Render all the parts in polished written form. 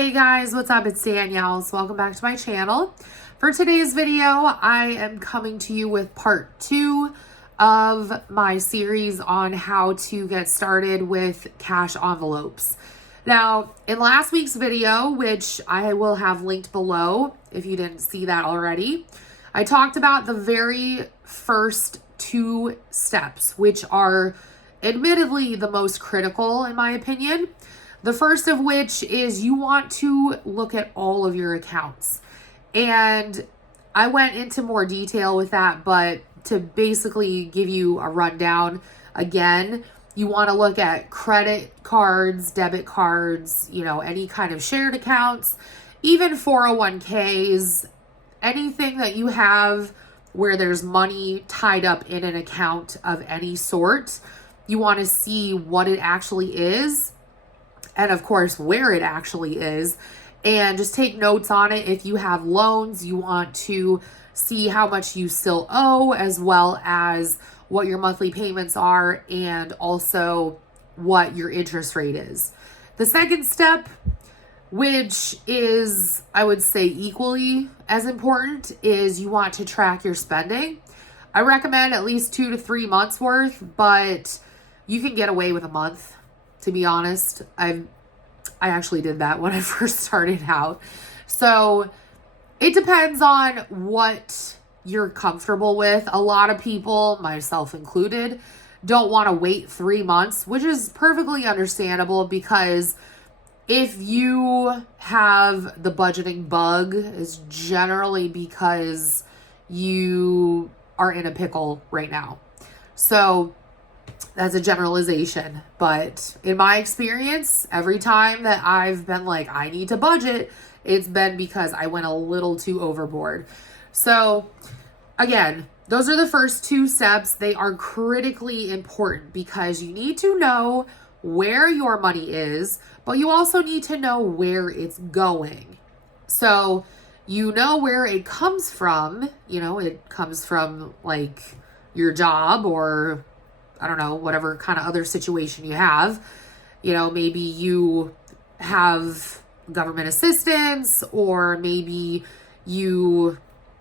Hey guys, what's up? It's Danielle. So welcome back to my channel. For today's video, I am coming to you with part 2 of my series on how to get started with cash envelopes. Now, in last week's video, which I will have linked below if you didn't see that already, I talked about the very first 2 steps, which are admittedly the most critical in my opinion. The first of which is you want to look at all of your accounts. And I went into more detail with that, but to basically give you a rundown again, you want to look at credit cards, debit cards, any kind of shared accounts, even 401ks, anything that you have where there's money tied up in an account of any sort. You want to see what it actually is, and of course, where it actually is, and just take notes on it. If you have loans, you want to see how much you still owe, as well as what your monthly payments are, and also what your interest rate is. The second step, which is, I would say, equally as important, is you want to track your spending. I recommend at least 2 to 3 months worth, but you can get away with a month. To be honest, I actually did that when I first started out. So it depends on what you're comfortable with. A lot of people, myself included, don't want to wait 3 months, which is perfectly understandable because if you have the budgeting bug, it's generally because you are in a pickle right now. So that's a generalization, but in my experience, every time that I've been like, I need to budget, it's been because I went a little too overboard. So again, those are the first 2 steps. They are critically important because you need to know where your money is, but you also need to know where it's going. So you know where it comes from. It comes from like your job, or I don't know, whatever kind of other situation you have. Maybe you have government assistance, or maybe you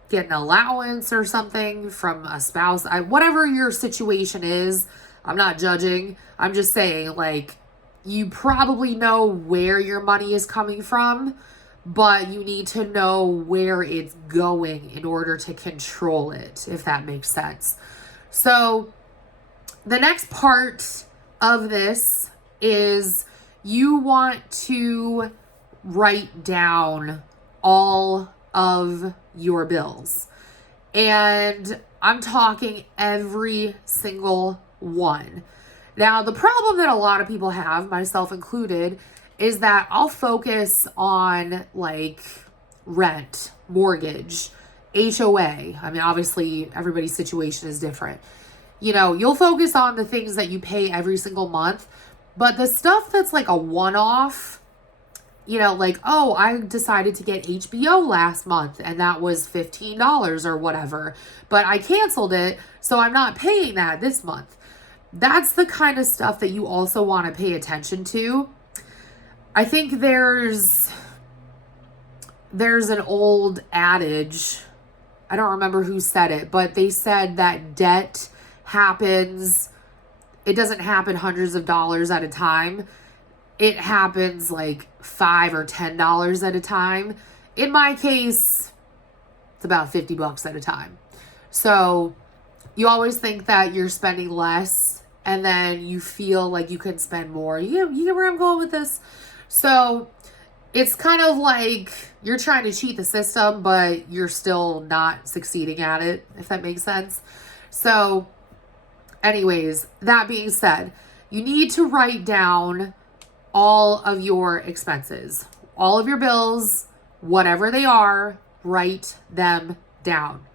get an allowance or something from a spouse. Whatever your situation is, I'm not judging. I'm just saying, like, you probably know where your money is coming from, but you need to know where it's going in order to control it, if that makes sense. So the next part of this is you want to write down all of your bills. And I'm talking every single one. Now, the problem that a lot of people have, myself included, is that I'll focus on like rent, mortgage, HOA. I mean, obviously everybody's situation is different. You'll focus on the things that you pay every single month, but the stuff that's like a one-off, like, oh, I decided to get HBO last month and that was $15 or whatever, but I canceled it, so I'm not paying that this month. That's the kind of stuff that you also want to pay attention to. I think there's an old adage, I don't remember who said it, but they said that debt it doesn't happen hundreds of dollars at a time. It happens like $5 or $10 at a time. In my case, it's about $50 at a time. So you always think that you're spending less, and then you feel like you can spend more. You get where I'm going with this? So it's kind of like you're trying to cheat the system, but you're still not succeeding at it, if that makes sense. So anyways, that being said, you need to write down all of your expenses, all of your bills, whatever they are, write them down.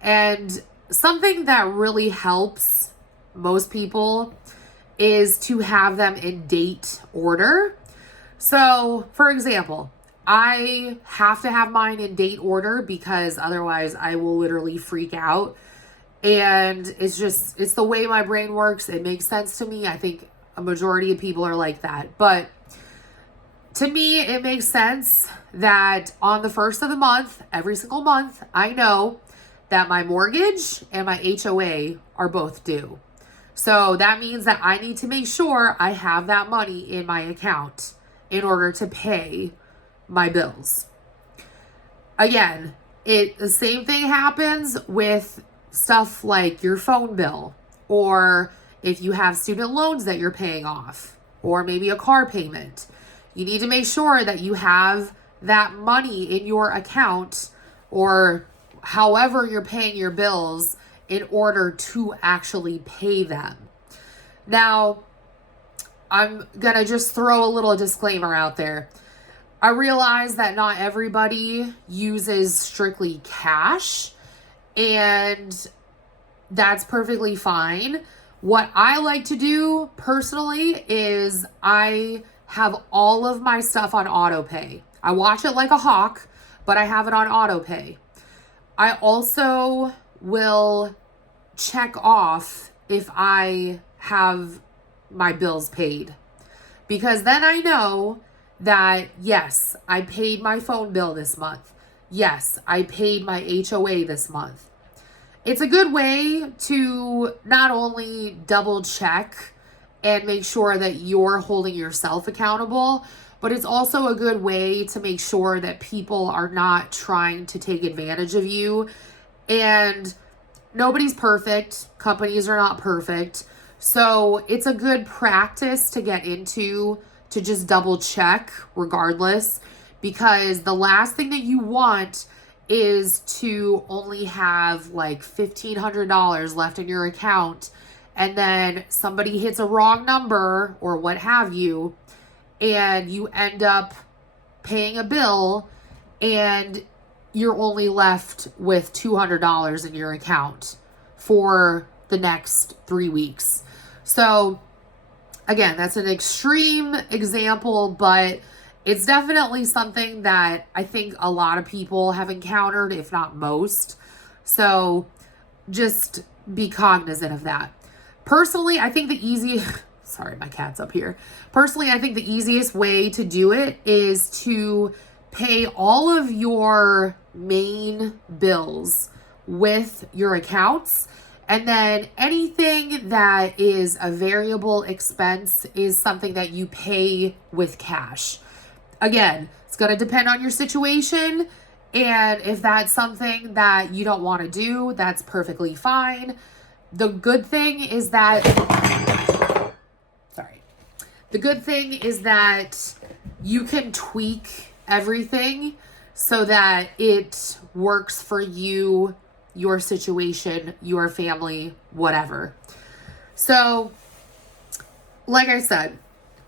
And something that really helps most people is to have them in date order. So, for example, I have to have mine in date order because otherwise I will literally freak out. And it's the way my brain works. It makes sense to me. I think a majority of people are like that. But To me, it makes sense that on the first of the month, every single month, I know that my mortgage and my HOA are both due. So that means that I need to make sure I have that money in my account in order to pay my bills. Again, the same thing happens with stuff like your phone bill, or if you have student loans that you're paying off, or maybe a car payment. You need to make sure that you have that money in your account, or however you're paying your bills, in order to actually pay them. Now, I'm going to just throw a little disclaimer out there. I realize that not everybody uses strictly cash, and that's perfectly fine. What I like to do personally is I have all of my stuff on auto pay. I watch it like a hawk, but I have it on auto pay. I also will check off if I have my bills paid, because then I know that, yes, I paid my phone bill this month. Yes, I paid my HOA this month. It's a good way to not only double check and make sure that you're holding yourself accountable, but it's also a good way to make sure that people are not trying to take advantage of you. And nobody's perfect. Companies are not perfect. So it's a good practice to get into, to just double check regardless, because the last thing that you want is to only have like $1,500 left in your account, and then somebody hits a wrong number or what have you, and you end up paying a bill and you're only left with $200 in your account for the next 3 weeks. So again, that's an extreme example, but it's definitely something that I think a lot of people have encountered, if not most. So just be cognizant of that. Personally, I think sorry, my cat's up here. Personally, I think the easiest way to do it is to pay all of your main bills with your accounts. And then anything that is a variable expense is something that you pay with cash. Again, it's going to depend on your situation. And if that's something that you don't want to do, that's perfectly fine. The good thing is that, you can tweak everything so that it works for you, your situation, your family, whatever. So, like I said,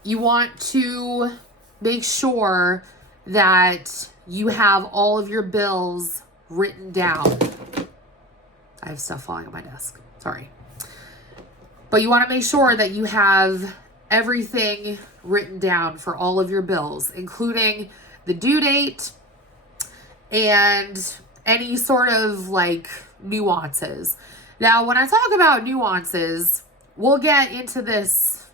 you want to make sure that you have all of your bills written down. I have stuff falling on my desk. Sorry. But you want to make sure that you have everything written down for all of your bills, including the due date and any sort of like nuances. Now, when I talk about nuances, we'll get into this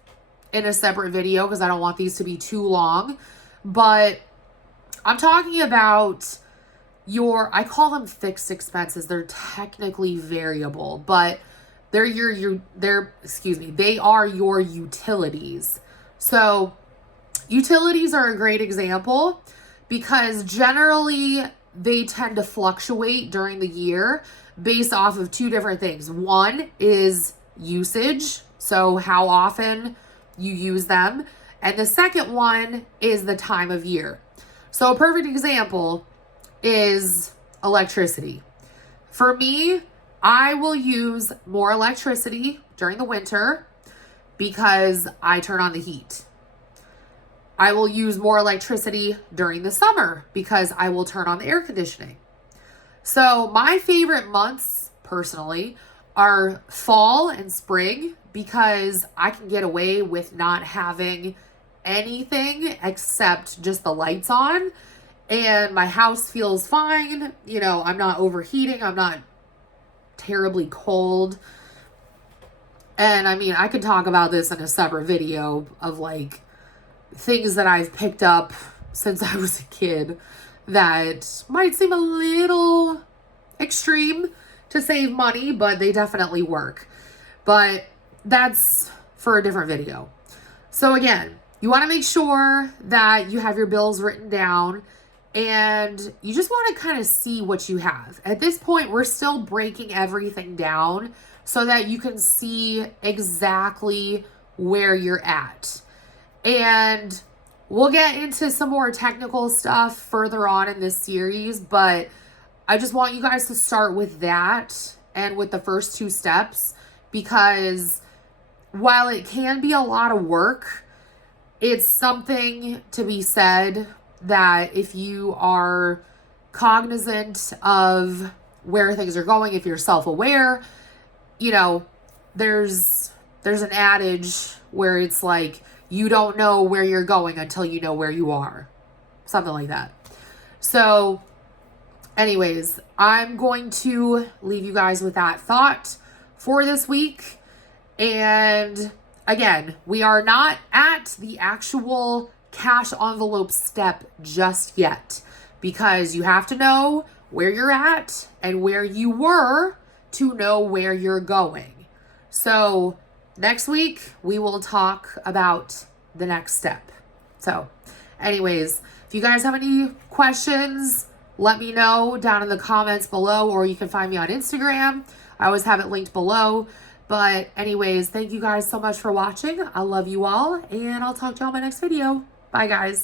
in a separate video because I don't want these to be too long, but I'm talking about I call them fixed expenses. They're technically variable, but they are your utilities. So utilities are a great example because generally they tend to fluctuate during the year based off of two different things. One is usage, so how often you use them. And the second one is the time of year. So a perfect example is electricity. For me, I will use more electricity during the winter because I turn on the heat. I will use more electricity during the summer because I will turn on the air conditioning. So my favorite months, personally, are fall and spring because I can get away with not having anything except just the lights on, and my house feels fine. You know, I'm not overheating. I'm not terribly cold. And I mean, I could talk about this in a separate video of like things that I've picked up since I was a kid that might seem a little extreme to save money, but they definitely work. But that's for a different video. So again, you want to make sure that you have your bills written down, and you just want to kind of see what you have. At this point, we're still breaking everything down so that you can see exactly where you're at. And we'll get into some more technical stuff further on in this series, but I just want you guys to start with that and with the first two steps, because while it can be a lot of work, it's something to be said that if you are cognizant of where things are going, if you're self-aware, you know, there's an adage where it's like, you don't know where you're going until you know where you are. Something like that. So anyways, I'm going to leave you guys with that thought for this week. And again, we are not at the actual cash envelope step just yet, because you have to know where you're at and where you were to know where you're going. So next week, we will talk about the next step. So anyways, if you guys have any questions, let me know down in the comments below, or you can find me on Instagram. I always have it linked below. But anyways, thank you guys so much for watching. I love you all, and I'll talk to you all in my next video. Bye, guys.